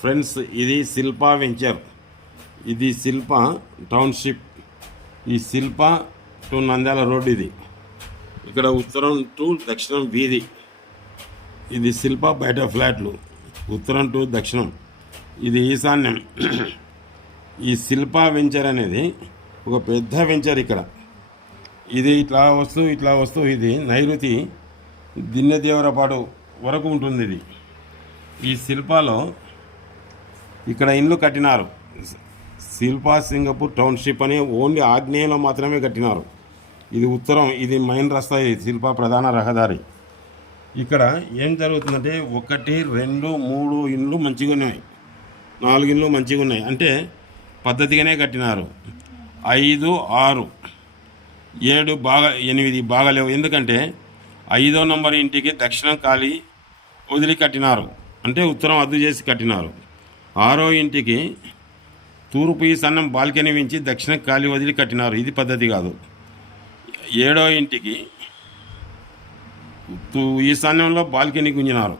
Friends, ఇది Shilpa venture. ఇది Shilpa township. ఈ శిల్పా టు నంద్యాల రోడ్. ఇది ఇక్కడ ఉత్తరం టు దక్షిణం వీధి. ఇది శిల్పా బయట ఫ్లాట్లు, ఉత్తరం టు దక్షిణం. ఇది ఈశాన్యం. ఈ శిల్పా వెంచర్ అనేది ఒక పెద్ద వెంచర్. ఇక్కడ ఇది ఇట్లా వస్తూ ఇది నైరుతి దిన్నెదేవరపాడు వరకు ఉంటుంది. ఇది ఈ శిల్పాలో ఇక్కడ ఇండ్లు కట్టినారు. శిల్పా సింగపూర్ టౌన్షిప్ అని ఓన్లీ ఆగ్నేయంలో మాత్రమే కట్టినారు. ఇది ఉత్తరం, ఇది మెయిన్ రస్తా, ఇది శిల్పా ప్రధాన రహదారి. ఇక్కడ ఏం జరుగుతుందంటే 1, 2, 3 ఇండ్లు మంచిగా ఉన్నాయి, 4 ఇండ్లు మంచిగా ఉన్నాయి. అంటే పద్ధతిగానే కట్టినారు. 5, 6, 7 బాగా, 8 బాగాలేవు. ఎందుకంటే 5వ నంబర్ ఇంటికి దక్షిణం ఖాళీ వదిలి కట్టినారు, అంటే ఉత్తరం అద్దు చేసి కట్టినారు. 6వ ఇంటికి తూర్పు ఈశాన్యం బాల్కనీ నుంచి దక్షిణం ఖాళీ వదిలి కట్టినారు. ఇది పద్ధతి కాదు. 7వ ఇంటికి ఈశాన్యంలో బాల్కనీ గుంజినారు.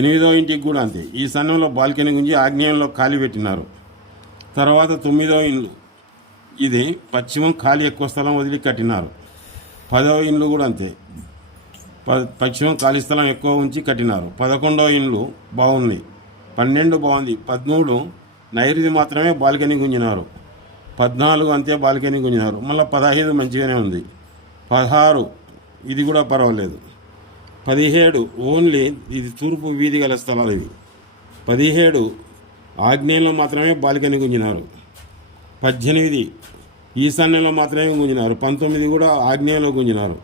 8వ ఇంటికి కూడా అంతే, ఈశాన్యంలో బాల్కనీ గుంజి ఆగ్నేయంలో ఖాళీ పెట్టినారు. తర్వాత 9వ ఇండ్లు, ఇది పశ్చిమం ఖాళీ ఎక్కువ స్థలం వదిలి కట్టినారు. 10వ ఇండ్లు కూడా అంతే, పశ్చిమం ఖాళీ స్థలం ఎక్కువ ఉంచి కట్టినారు. 11వ ఇండ్లు బాగుంది, 12 బాగుంది, 13 నైరుతి మాత్రమే బాల్కనీ గుంజినారు, 14 అంతే బాల్కనీ గుంజినారు. మళ్ళీ 15 మంచిగానే ఉంది, 16 ఇది కూడా పర్వాలేదు, 17 ఓన్లీ ఇది తూర్పు వీధి గల స్థలాలు. ఇవి 17 ఆగ్నేయంలో మాత్రమే బాల్కనీ గుంజినారు, 18 ఈశాన్యంలో మాత్రమే గుంజినారు, 19 కూడా ఆగ్నేయంలో గుంజినారు,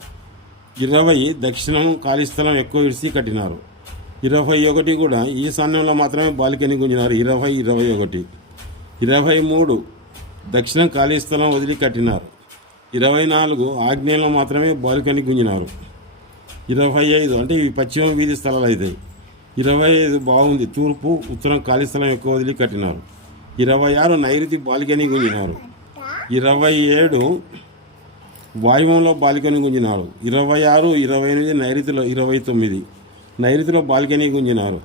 20 దక్షిణం ఖాళీ స్థలం ఎక్కువ విడిసి కట్టినారు, 21 కూడా ఈశాన్యంలో మాత్రమే బాల్కనీ గుంజినారు, 20, 21, 23 దక్షిణం ఖాళీ స్థలం వదిలి కట్టినారు, 24 ఆగ్నేయంలో మాత్రమే బాల్కనీ గుంజినారు, 25 అంటే ఇవి పశ్చిమ వీధి స్థలాలు అవుతాయి. 25 బాగుంది, తూర్పు ఉత్తరం ఖాళీ స్థలం ఎక్కువ వదిలి కట్టినారు. 26 నైరుతి బాల్కనీ గుంజినారు. 27 వాయువ్యంలో బాల్కనీ గుంజినారు. 26, 28 నైరుతిలో, 29 నైరుతిలో బాల్కనీ గుంజినారు.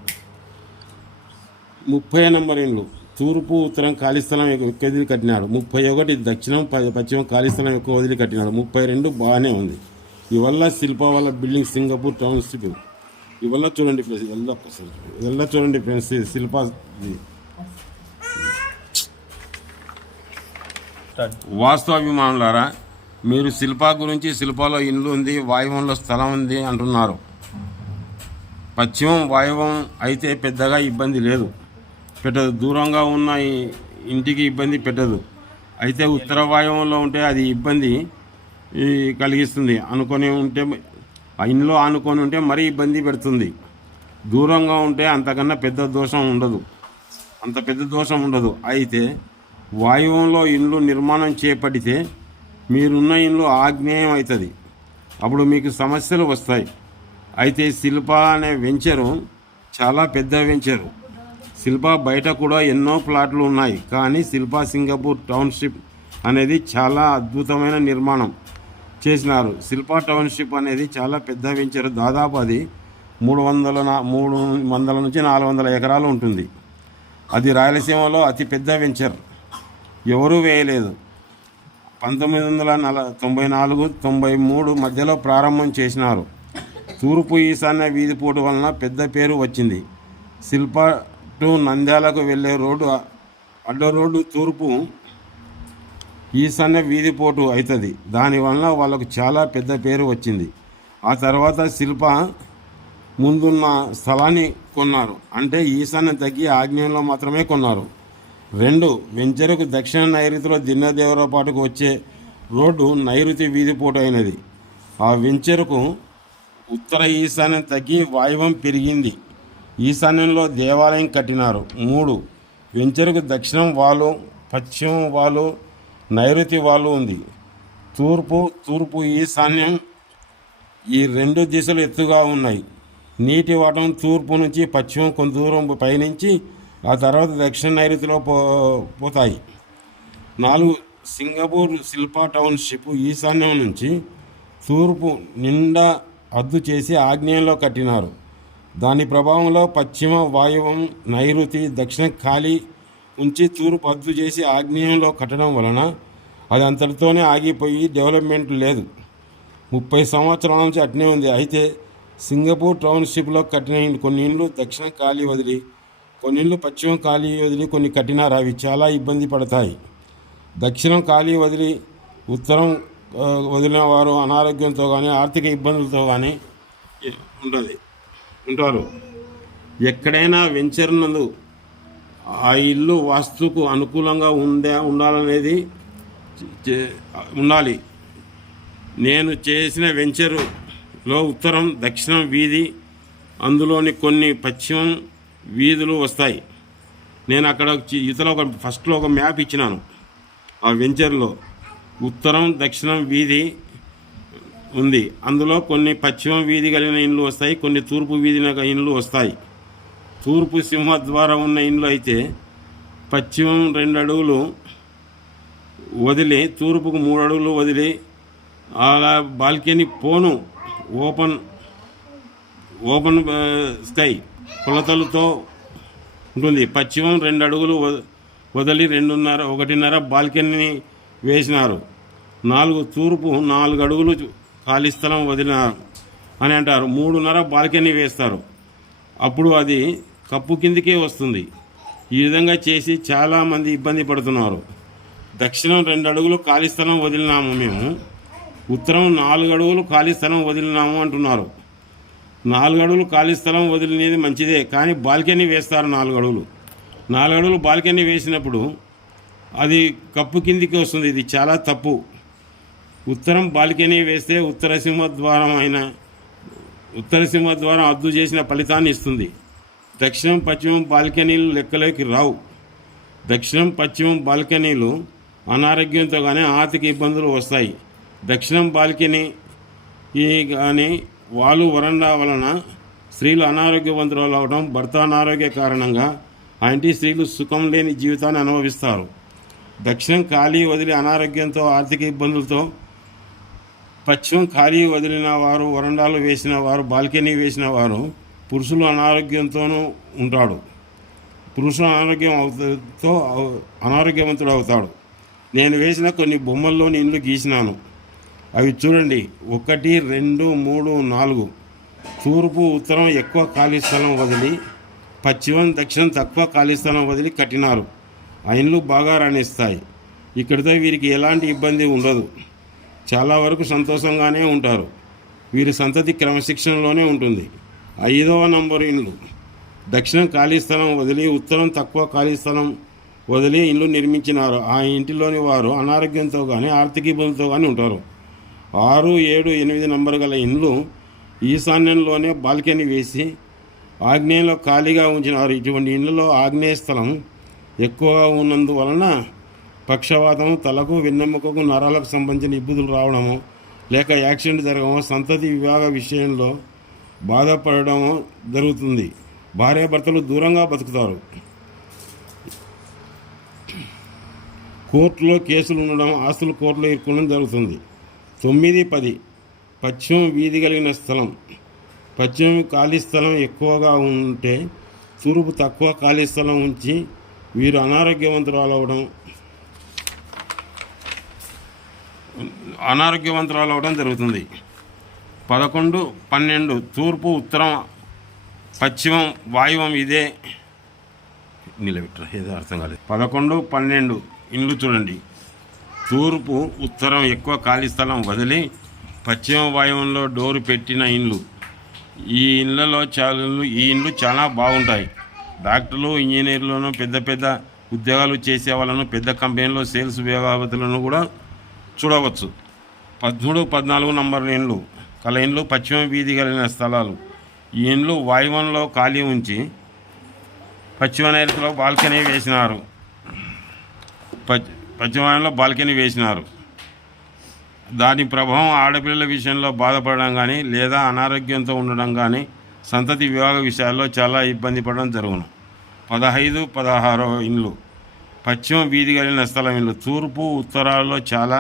30 నంబర్ ఇండ్లు తూర్పు ఉత్తరం ఖాళీ స్థలం ఎక్కువ వదిలి కట్టినాడు. 31 దక్షిణం పశ్చిమం ఖాళీ స్థలం ఎక్కువ వదిలి కట్టినాడు. 32 బాగానే ఉంది. ఇవల్ల శిల్పా వాళ్ళ బిల్డింగ్ సింగపూర్ టౌన్షిప్. ఇవల్ల చూడండి ఫ్రెండ్స్, ఇవల్ల చూడండి ఫ్రెండ్స్, శిల్పా వాస్తవాభిమానులారా, మీరు శిల్పా గురించి శిల్పాలో ఇండ్లు ఉంది, వాయువ్యంలో స్థలం ఉంది అంటున్నారు. పశ్చిమం వాయువ్యం అయితే పెద్దగా ఇబ్బంది లేదు, పెట్టదు. దూరంగా ఉన్న ఇంటికి ఇబ్బంది పెట్టదు. అయితే ఉత్తర వాయువ్యంలో ఉంటే అది ఇబ్బంది కలిగిస్తుంది. అనుకొని ఉంటే ఇంట్లో అనుకొని ఉంటే మరీ ఇబ్బంది పెడుతుంది. దూరంగా ఉంటే అంతకన్నా పెద్ద దోషం ఉండదు. అయితే వాయువ్యంలో ఇండ్లు నిర్మాణం చేపడితే మీరున్న ఇండ్లు ఆగ్నేయం అవుతుంది. అప్పుడు మీకు సమస్యలు వస్తాయి. అయితే శిల్పా అనే వెంచరు చాలా పెద్ద వెంచరు. శిల్పా బయట కూడా ఎన్నో ప్లాట్లు ఉన్నాయి, కానీ శిల్పా సింగపూర్ టౌన్షిప్ అనేది చాలా అద్భుతమైన నిర్మాణం చేసినారు. శిల్పా టౌన్షిప్ అనేది చాలా పెద్ద వెంచరు. దాదాపు అది 300 నుంచి 400 ఎకరాలు ఉంటుంది. అది రాయలసీమలో అతి పెద్ద వెంచర్, ఎవరూ వేయలేదు. 1994, 93 మధ్యలో ప్రారంభం చేసినారు. తూర్పు ఈశాన్య వీధిపోటు వలన పెద్ద పేరు వచ్చింది. శిల్పా టు నంద్యాలకు వెళ్ళే రోడ్డు, అడ్డ రోడ్డు తూర్పు ఈశాన్య వీధిపోటు అవుతుంది. దానివలన వాళ్ళకు చాలా పెద్ద పేరు వచ్చింది. ఆ తర్వాత శిల్పా ముందున్న స్థలాన్ని కొన్నారు, అంటే ఈశాన్యం తగ్గి ఆగ్నేయంలో మాత్రమే కొన్నారు. 2 వెంచరుకు దక్షిణ నైరుతిలో దిన్నదేవరపాటుకు వచ్చే రోడ్డు నైరుతి వీధిపోటు అయినది. ఆ వెంచరుకు ఉత్తర ఈశాన్యం తగ్గి వాయువ్యం పెరిగింది. ఈశాన్యంలో దేవాలయం కట్టినారు. 3 వెంచరుకు దక్షిణం వాలు, పశ్చిమం వాలు, నైరుతి వాలు ఉంది. తూర్పు ఈశాన్యం ఈ 2 దిశలు ఎత్తుగా ఉన్నాయి. నీటి వాటం తూర్పు నుంచి పశ్చిమం కొంత దూరం పయనించి ఆ తర్వాత దక్షిణ నైరుతిలో పోతాయి. 4 సింగపూర్ శిల్పా టౌన్షిప్ ఈశాన్యం నుంచి తూర్పు నిండా అద్దు చేసి ఆగ్నేయంలో కట్టినారు. దాని ప్రభావంలో పశ్చిమ వాయువం నైరుతి దక్షిణం ఖాళీ ఉంచి తూర్పు రద్దు చేసి ఆగ్నేయంలో కట్టడం వలన అది అంతటితోనే ఆగిపోయి డెవలప్మెంట్ లేదు. 30 సంవత్సరాల నుంచి అట్నే ఉంది. అయితే సింగపూర్ టౌన్షిప్లో కట్టిన కొన్ని ఇండ్లు దక్షిణం ఖాళీ వదిలి, కొన్ని ఇండ్లు పశ్చిమం ఖాళీ వదిలి కొన్ని కట్టినారు. అవి చాలా ఇబ్బంది పడతాయి. దక్షిణం ఖాళీ వదిలి ఉత్తరం వదిలిన వారు అనారోగ్యంతో కానీ ఆర్థిక ఇబ్బందులతో కానీ ఉంటారు. ఎక్కడైనా వెంచర్ నందు ఆ ఇల్లు వాస్తుకు అనుకూలంగా ఉండాలనేది ఉండాలి. నేను చేసిన వెంచరులో ఉత్తరం దక్షిణం వీధి, అందులోని కొన్ని పశ్చిమం వీధులు వస్తాయి. నేను అక్కడ ఇతలో ఫస్ట్లో ఒక మ్యాప్ ఇచ్చినాను. ఆ వెంచర్లో ఉత్తరం దక్షిణం వీధి ఉంది. అందులో కొన్ని పశ్చిమం వీధి కలిగిన ఇండ్లు వస్తాయి, కొన్ని తూర్పు వీధి ఇండ్లు వస్తాయి. తూర్పు సింహద్వారం ఉన్న ఇండ్లు అయితే పశ్చిమం 2 అడుగులు వదిలి తూర్పుకు 3 అడుగులు వదిలి అలా బాల్కనీ పోను ఓపెన్ స్కై కొలతలతో ఉంటుంది. పశ్చిమం 2 అడుగులు వదిలి 1.5 బాల్కనీ వేసినారు. 4 తూర్పు 4 అడుగులు ఖాళీ స్థలం వదిలినారు అని అంటారు. 3.5 బాల్కనీ వేస్తారు. అప్పుడు అది కప్పు కిందికే వస్తుంది. ఈ విధంగా చేసి చాలామంది ఇబ్బంది పడుతున్నారు. దక్షిణం 2 అడుగులు ఖాళీ స్థలం వదిలినాము మేము, ఉత్తరం 4 అడుగులు ఖాళీ స్థలం వదిలినాము అంటున్నారు. 4 అడుగులు ఖాళీ స్థలం వదిలినది మంచిదే, కానీ బాల్కనీ వేస్తారు 4 అడుగులు. 4 అడుగులు బాల్కనీ వేసినప్పుడు అది కప్పు కిందికి వస్తుంది. ఇది చాలా తప్పు. ఉత్తరం బాల్కనీ వేస్తే ఉత్తర సింహద్వారం అద్దు చేసిన ఫలితాన్ని ఇస్తుంది. దక్షిణం పశ్చిమం బాల్కనీలు లెక్కలోకి రావు. దక్షిణం పశ్చిమం బాల్కనీలు అనారోగ్యంతో కానీ ఆర్థిక ఇబ్బందులు వస్తాయి. దక్షిణం బాల్కనీ కానీ వాలు వరండా వలన స్త్రీలు అనారోగ్యవంతులు అవడం, భర్త అనారోగ్య కారణంగా ఆ ఇంటి స్త్రీలు సుఖం లేని జీవితాన్ని అనుభవిస్తారు. దక్షిణం ఖాళీ వదిలి అనారోగ్యంతో ఆర్థిక ఇబ్బందులతో, పశ్చిమం ఖాళీ వదిలిన వారు, వరండాలు వేసిన వారు, బాల్కనీ వేసిన వారు పురుషులు అనారోగ్యంతోనూ ఉంటాడు. పురుషులు అనారోగ్యవంతుడు అవుతాడు. నేను వేసిన కొన్ని బొమ్మల్లోని ఇండ్లు గీసినాను. అవి చూడండి. 1, 2, 3, 4 తూర్పు ఉత్తరం ఎక్కువ ఖాళీ స్థలం వదిలి, పశ్చిమం దక్షిణం తక్కువ ఖాళీ స్థలం వదిలి కట్టినారు. ఆ ఇండ్లు బాగా రాణిస్తాయి. ఇక్కడితో వీరికి ఎలాంటి ఇబ్బంది ఉండదు. చాలా వరకు సంతోషంగానే ఉంటారు. వీరి సంతతి క్రమశిక్షణలోనే ఉంటుంది. 5వ నంబరు ఇండ్లు దక్షిణం ఖాళీ స్థలం వదిలి, ఉత్తరం తక్కువ ఖాళీ స్థలం వదిలి ఇండ్లు నిర్మించినారు. ఆ ఇంటిలోని వారు అనారోగ్యంతో కానీ ఆర్థిక ఇబ్బందులతో కానీ ఉంటారు. 6, 7, 8 నంబర్ గల ఇండ్లు ఈశాన్యంలోనే బాల్కనీ వేసి ఆగ్నేయంలో ఖాళీగా ఉంచినారు. ఇటువంటి ఇండ్లలో ఆగ్నేయ స్థలం ఎక్కువగా ఉన్నందువలన పక్షవాతం, తలకు వెన్నెముకకు నరాలకు సంబంధించిన ఇబ్బందులు రావడము, లేక యాక్సిడెంట్ జరగడము, సంతతి వివాహ విషయంలో బాధపడము జరుగుతుంది. భార్యాభర్తలు దూరంగా బతుకుతారు. కోర్టులో కేసులు ఉండడం, ఆస్తులు కోర్టులో ఇరుకోవడం జరుగుతుంది. 9, 10 పశ్చిమం వీధి కలిగిన స్థలం. పశ్చిమం ఖాళీ స్థలం ఎక్కువగా ఉంటే తూర్పు తక్కువ ఖాళీ స్థలం ఉంచి వీరు అనారోగ్యవంతురాలు అవడం జరుగుతుంది. 11, 12 తూర్పు ఉత్తరం పశ్చిమం వాయువం ఇదే నిలబెట్టరు, ఏదో అర్థం కాలేదు. 11, 12 ఇండ్లు చూడండి. తూర్పు ఉత్తరం ఎక్కువ ఖాళీ స్థలం వదిలి పశ్చిమ వాయువంలో డోరు పెట్టిన ఇండ్లు. ఈ ఇండ్లు చాలా బాగుంటాయి. డాక్టర్లు, ఇంజనీర్లను, పెద్ద ఉద్యోగాలు చేసే వాళ్ళను, పెద్ద కంపెనీలో సేల్స్ విభాగతులను కూడా చూడవచ్చు. 13, 14 నంబర్ల ఇండ్లు కల ఇండ్లు పశ్చిమ వీధి కలిగిన స్థలాలు. ఈ ఇండ్లు వాయువంలో ఖాళీ ఉంచి పశ్చిమ నైరుతిలో బాల్కనీ వేసినారు. పశ్చిమంలో బాల్కనీ వేసినారు. దాని ప్రభావం ఆడపిల్లల విషయంలో బాధపడడం కానీ లేదా అనారోగ్యంతో ఉండడం కానీ సంతతి వివాహ విషయాల్లో చాలా ఇబ్బంది పడడం జరుగును. 15, 16 ఇండ్లు పశ్చిమ వీధి కలిగిన స్థలం ఇండ్లు. తూర్పు ఉత్తరాల్లో చాలా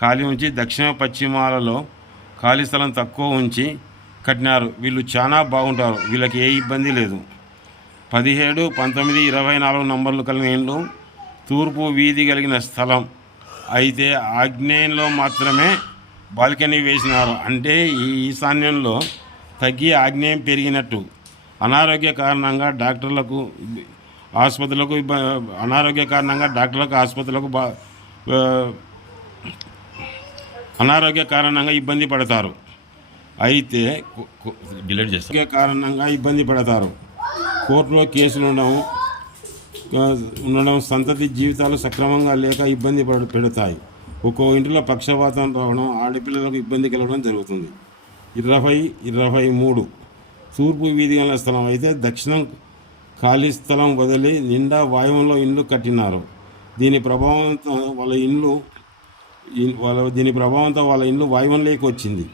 ఖాళీ ఉంచి దక్షిణ పశ్చిమాలలో ఖాళీ స్థలం తక్కువ ఉంచి కట్టినారు. వీళ్ళు చాలా బాగుంటారు, వీళ్ళకి ఏ ఇబ్బంది లేదు. 17, 19, 24 నంబర్లు కలిగిన ఇండ్లు, తూర్పు వీధి కలిగిన స్థలం. అయితే ఆగ్నేయంలో మాత్రమే బాల్కనీ వేసినారు. అంటే ఈ ఈశాన్యంలో తగ్గి ఆగ్నేయం పెరిగినట్టు. అనారోగ్య కారణంగా డాక్టర్లకు ఆసుపత్రులకు అనారోగ్య కారణంగా డాక్టర్లకు ఆసుపత్రులకు అనారోగ్య కారణంగా ఇబ్బంది పడతారు. అయితే డిలీట్ చేస్తారు కారణంగా ఇబ్బంది పడతారు. కోర్టులో కేసులు ఉండడం సంతతి జీవితాలు సక్రమంగా లేక ఇబ్బంది పెడతాయి. ఒక్కో ఇంటిలో పక్షపాతం రావడం, ఆడపిల్లలకు ఇబ్బంది కలగడం జరుగుతుంది. 23 తూర్పు వీధి గల స్థలం. అయితే దక్షిణం ఖాళీ స్థలం వదిలి నిండా వాయువులో ఇల్లు కట్టినారు. దీని ప్రభావంతో వాళ్ళ ఇల్లు వాయువంలోకి వచ్చింది.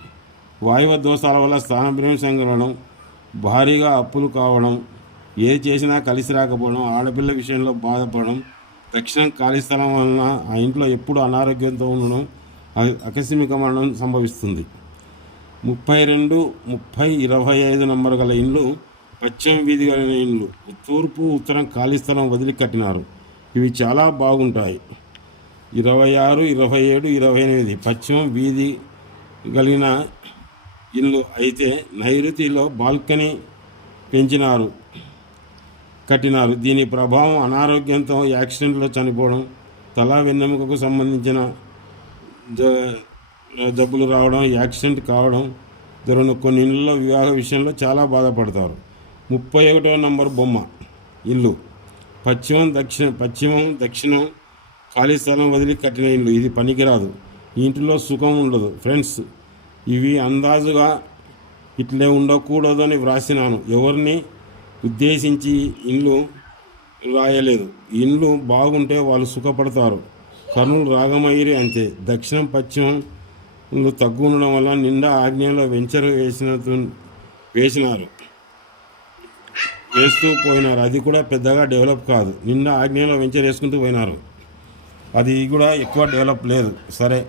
వాయువ దోషాల వల్ల స్థానభ్రంశం కలగడం, భారీగా అప్పులు కావడం, ఏది చేసినా కలిసి రాకపోవడం, ఆడపిల్ల విషయంలో బాధపడడం, దక్షిణం ఖాళీ స్థలం వలన ఆ ఇంట్లో ఎప్పుడు అనారోగ్యంతో ఉండడం, ఆకస్మిక మరణం సంభవిస్తుంది. 32, 30, 25 నంబరు గల ఇండ్లు పశ్చిమ వీధి కలిగిన ఇండ్లు. తూర్పు ఉత్తరం ఖాళీ స్థలం వదిలి కట్టినారు. ఇవి చాలా బాగుంటాయి. 26, 27, 28 పశ్చిమ వీధి కలిగిన ఇల్లు. అయితే నైరుతిలో బాల్కనీ కట్టినారు. దీని ప్రభావం అనారోగ్యంతో యాక్సిడెంట్లో చనిపోవడం, తల వెన్నెముకకు సంబంధించిన జబ్బులు రావడం, యాక్సిడెంట్ కావడం జరుగును. కొన్ని ఇళ్ళలో వివాహ విషయంలో చాలా బాధపడతారు. 31వ నంబర్ బొమ్మ ఇల్లు. పశ్చిమం దక్షిణం ఖాళీ స్థలం వదిలి కట్టిన ఇల్లు. ఇది పనికిరాదు, ఈ ఇంటిలో సుఖం ఉండదు. ఫ్రెండ్స్, ఇవి అందాజుగా ఇట్లే ఉండకూడదు అని వ్రాసినాను. ఎవరిని ఉద్దేశించి ఇల్లు రాయలేదు. ఇండ్లు బాగుంటే వాళ్ళు సుఖపడతారు. కర్నూలు రాగమయ్యి అంతే. దక్షిణం పశ్చిమంలో తగ్గు ఉండడం వల్ల నిండా ఆగ్నేయంలో వెంచర్ వేస్తూ పోయినారు. అది కూడా పెద్దగా డెవలప్ కాదు. నిండా ఆగ్నేయంలో వెంచర్ వేసుకుంటూ పోయినారు. అది కూడా ఎక్కువ డెవలప్ లేదు. సరే.